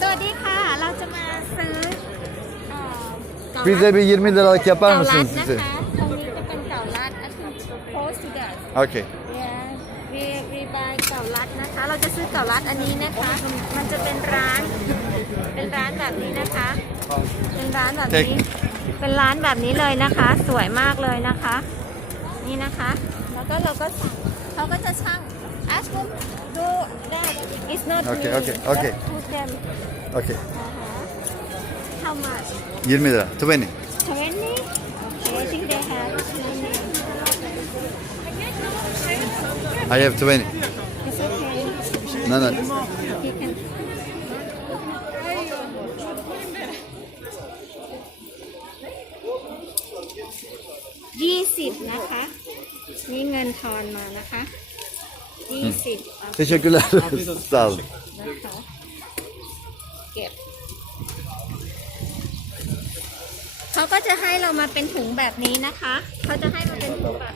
สวัสดีค่ะ เราจะมาซื้อเอ่อเกาลัด Bize bir 20 liralık yapar เกาลัด mısınız นะ bize? คะ ตรงนี้จะเป็นเกาลัด I think close to that Okay. yeah we we buy เกาลัดนะคะ เราจะซื้อเกาลัดอันนี้นะคะ มันจะเป็นร้าน เป็นร้านแบบนี้นะคะ เป็นร้านแบบนี้ เป็นร้านแบบนี้เลยนะคะ สวยมากเลยนะคะ นี่นะคะ แล้วก็เราก็สั่งเขาก็จะช่าง ask them do that it's not Okay, me okay, okay. Just put them Okay. uh-huh. how much 20 lira. 20. 20 okay I think they have 20 I have 20. it's okay No, no. he can ยี่สิบนะคะนี่เงินทอนมานะคะ ยี่สิบ Teşekkürler. Sağ olun. นะคะเก็บเขาก็จะให้เรามาเป็นถุงแบบนี้นะคะ เขาจะให้มาเป็นถุงแบบนี้นะคะ